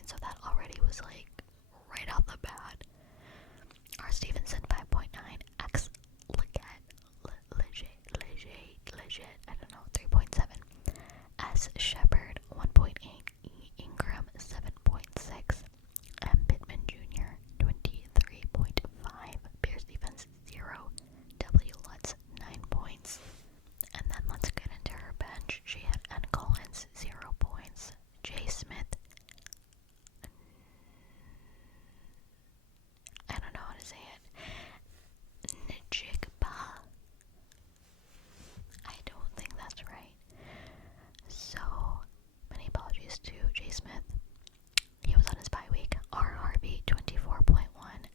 points, so that already was like right off the bat. R. Stevenson 5.9, X legit, I don't know, 3.7. S. Shepard 1.8, E. Ingram 7.6, M. Pittman Jr. 23.5, Bears defense 0, W. Lutz 9 points. And then let's get into her bench. She had N. Collins 0 points, J. Smith, I don't know how to say it, Njigba, I don't think that's right. So many apologies to J. Smith. He was on his bye week. R. Harvey 24.1,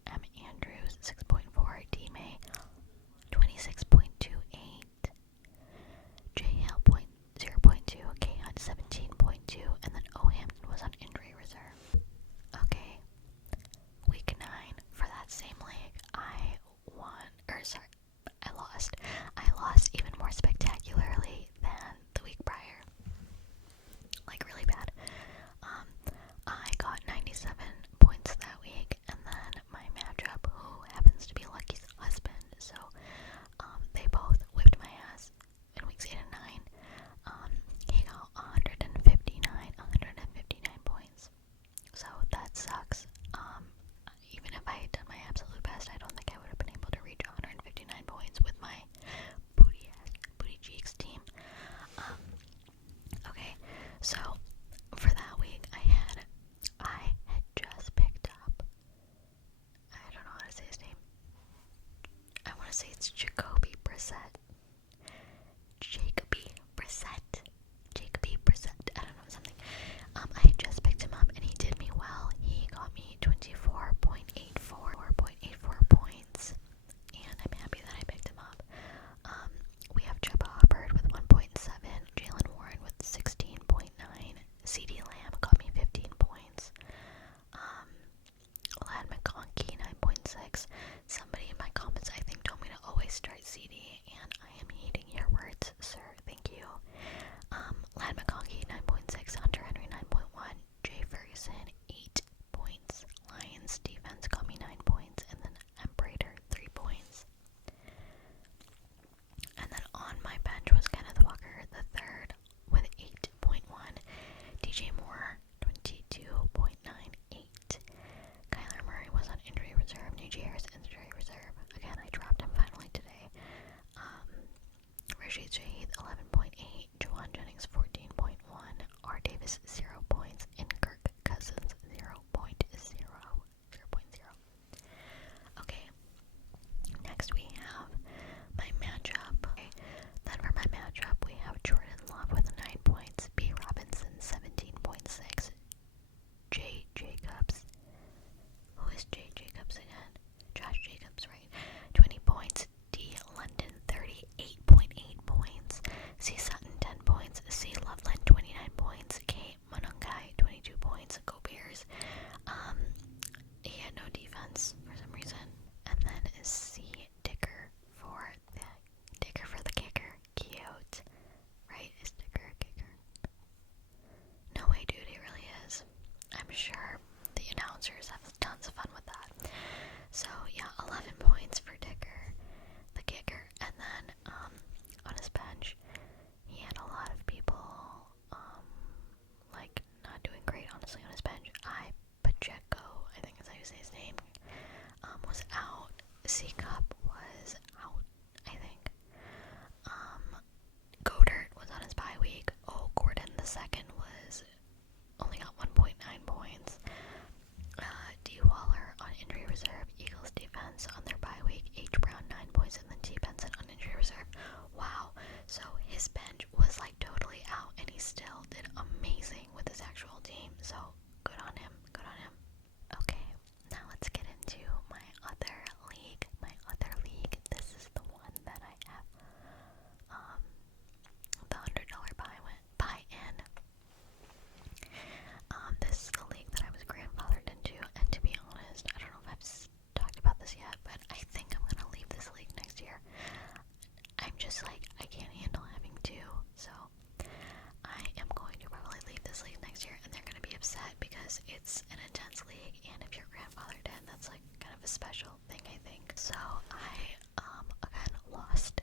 M. Andrews 6.4, D. May 26.28, J. Hale 0.2, K. Hunt 17.2, and then O. Hampton was on injury reserve. Okay, week 9 for that same league, I lost. I lost even more spectacularly than the week prior. Like really bad. I got 97 points that week, and then my matchup, who happens to be Lucky's husband, so they both whipped my ass in weeks 8 and 9. He got 159 points. So that sucks. Even if I had done my absolute best, I don't think I would have been able to reach 159 points with my booty cheeks team. Okay, so for that week, I had just picked up, I don't know how to say his name. I want to say it's Jacoby Brissett. I don't know, something. I had just picked him up and he did me well. He got me 24.84 points, and I'm happy that I picked him up. We have Chuba Hubbard with 1.7, Jalen Warren with 16.9, CeeDee Lamb got me 15 points, Lad McConkey 9.6. Somebody in my comments, I think, told me to always start CeeDee, and I am heeding your words, sir. Thank you. Lad McConkey 9.6, Hunter Henry 9.1, Jay Ferguson 8 points, Lions defense got me 9 points, and then M. Prater 3 points. And then on my bench was Kenneth Walker the third with 8.1, DJ Moore 22.98, Kyler Murray was on injury reserve, Najee Harris injury reserve. Again, I dropped him finally today. Rashid Shaheed 11.8, Juwan Jennings 14.1, R. Davis 0 points, and Kirk Cousins 0.0. Okay, next we have my matchup. Okay, then for my matchup we have Jordan Love with 9 points, B. Robinson 17.6, J. Jacobs. Who is J. Jacobs again? Josh Jacobs, right? 20 points. D. London 38.8 points. C. Sutton 10 points. C. Loveland 29 points. K. Monungai 22 points. Go Bears. He had no defense for some reason. And then C. Dicker for the kicker. Cute. Right? Is Dicker a kicker? No way, dude, he really is. I'm sure the announcers have tons of fun with that. So yeah, 11 points for it's an intense league, and if you're grandfathered in, that's like kind of a special thing, I think. So I again lost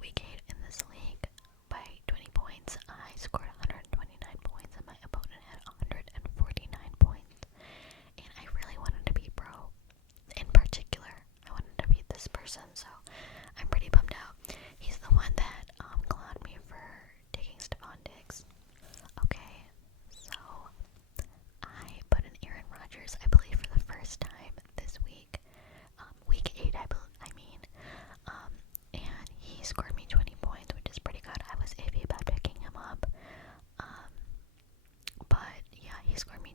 week 8 in this league by 20 points. I scored 129 points, and my opponent had 149 points. And I really wanted to beat Bro. In particular, I wanted to beat this person, so I'm pretty bummed out. He's the one that clowned me for taking Stephon Diggs. Okay, so I put in Aaron Rodgers, I believe, for the first time this week. Week 8, I mean. And he scored me 20 points, which is pretty good. I was iffy about picking him up. But yeah, he scored me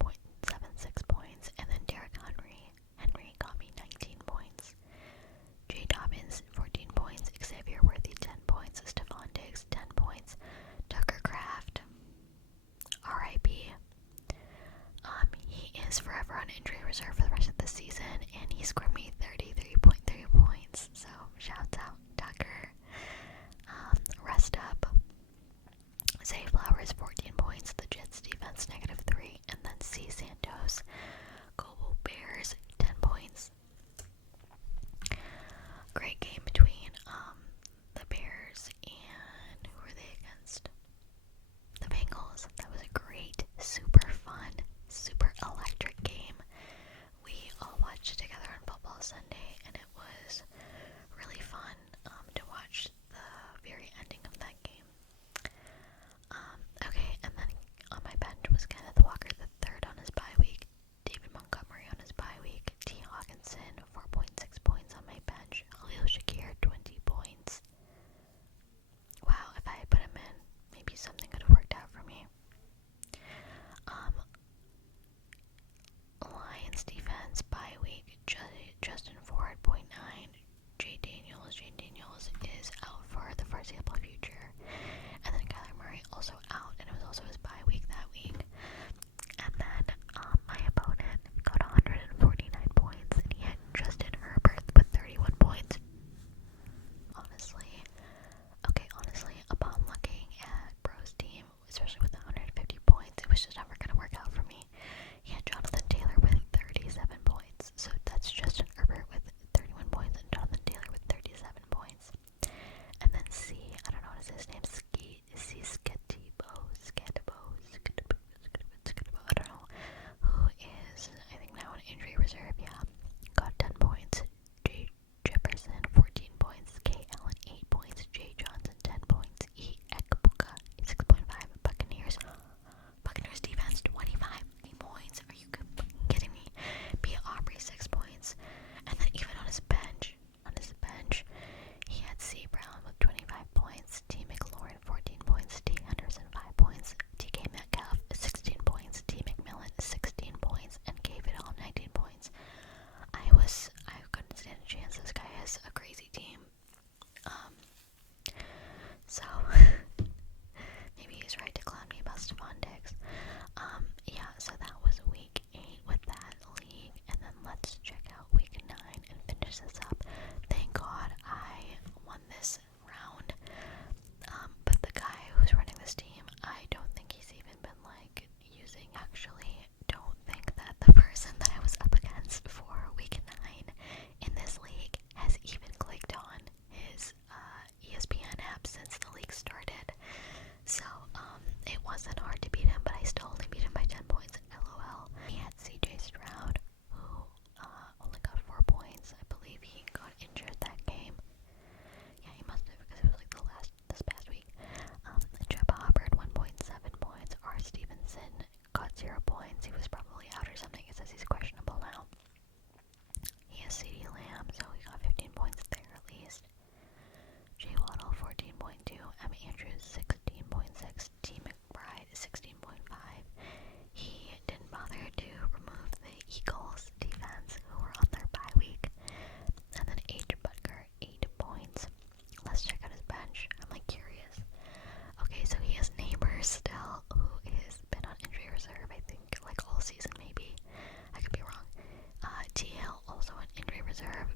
28.76 points. And then Derrick Henry got me 19 points. J. Dobbins, 14 points. Xavier Worthy, 10 points. Stephon Diggs, 10 points. Tucker Kraft, R.I.P. He is forever on injury reserve for the rest of the season, and he scored me 33.3 points. So shouts out Tucker. Rest up. Zay Flowers, 14 points. The Jets defense, -3. And then C. Santos, Global Bears, 10 points. Great game between the Bears and who were they against? The Bengals. That was a great, super fun, super electric game. We all watched together on Football Sunday, and it was really fun to watch the very ending of that game. Okay, and then on my bench was Kenneth Walker III on his bye week, David Montgomery on his bye week, T. Hawkinson, 4.6 points on my bench, Khalil Shakir, 20 points. Wow, if I had put him in, maybe something could have worked out for me. Lions defense bye week, Justin Ford, 0.9. Jay Daniels is out for the foreseeable future. And then Kyler Murray also out, and it was also his bye week that week. And then my opponent got 149 points, and he had Justin Herbert with 31 points. Honestly, upon looking at Bro's team, especially with 150 points, it was just never going to work out for me. He had Jonathan Taylor with 37 points, so that's Justin Herbert with 31 points and Jonathan Taylor with 37 points. And then C, I don't know what is his name, I don't know, who is, I think now on injury reserve, yeah, got 10 points. J. Jefferson, 14 points. K. Allen, 8 points. J. Johnson, 10 points. E. Ekbuka, 6.5. Buccaneers defense, 25 points. Are you kidding me? B. Aubrey, 6 points. And then even on his bench, he had C. Brown with 25 points. T. McLaurin, 14 points. T. Henderson, 5 points. T.K. Metcalf, 16 points. T. McMillan, 16 points. And K. Vidal, 19 points. I couldn't stand a chance. This guy has a crazy team. So maybe he's right to clown me about Stephon Diggs. Yeah, so that was week 8 with that league, and then let's check out week 9 and finish this up. Thank God I won this round. But the guy who's running this team, I don't think he's even been actually don't think that the person that I was up against for week 9 in this league has even clicked on his ESPN app since the league started. So it wasn't hard to beat him, but I still only beat him by 10 points. LOL. He had CJ Stroud, who only got 4 points. I believe he got injured that game. Yeah, he must have, because it was like this past week. Chuba Hubbard, 1.7 points. R. Stevenson got 0 points. He was probably out or something. It says he's questionable now. He has CeeDee Lamb, so he got 15 points there at least. Jay Waddle, 14.2. M. Andrews, 16.6. T. McBride, 16.5. He didn't bother to remove the Eagles defense, who were on their bye week. And then H. Butker, 8 points. Let's check out his bench. I'm like curious. Okay, so he has Neighbors still, who has been on injury reserve, I think, like all season maybe. I could be wrong. T. Hill also on injury reserve.